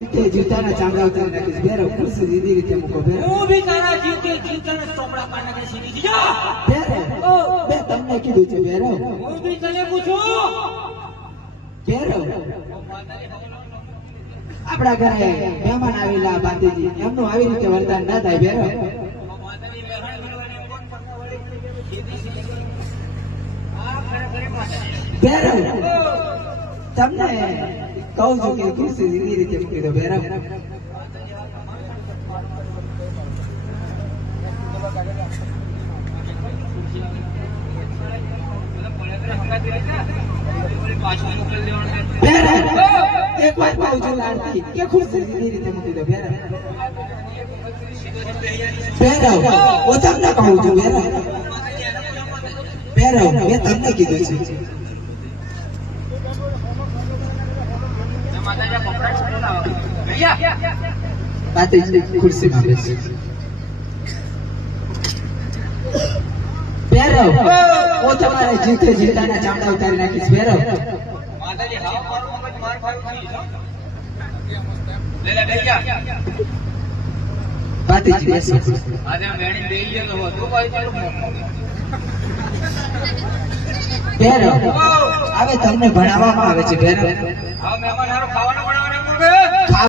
તે જીવતાના ચામડા ઉતારી નાખીશ બેરો ખુરશી સીધી રીતે મૂકો બેરો હું બી તારા જીવતાના ચોપડા પાડ નાખે સીધી દીજો બેરો બે તમને કીધું છે બેરો હું બી તને પૂછું બેરો આપણા ઘરે મહેમાન આવેલા બાંધીજી એમનું આવી રીતે વર્તન ના થાય બેરો બેરો તમને કહું છું કે ખુરશી સીધી રીતે મૂકી દો બેરો એક વાર કહું છું લાડકી કે ખુરશી સીધી રીતે મૂકી દો બેરો હું તમને કહું છું બેરો મેં તમને કીધું છે ખુરશી માં બેસી બેરો હું તમારે જીતે જીતાના ચામડા ઉતારી નાખીશ બેરો માતાજી હાવ મારું મગજ માર ખાયું થઈ લેલા બેજા બાતીજી બેસો આજે મેણી બેઈ ગયો તો તું કોઈ ચાલુ બેરો હવે તમને ભણાવવામાં આવે છે બેરો હા મહેમાન હારું ખાવાનું બનાવવાનું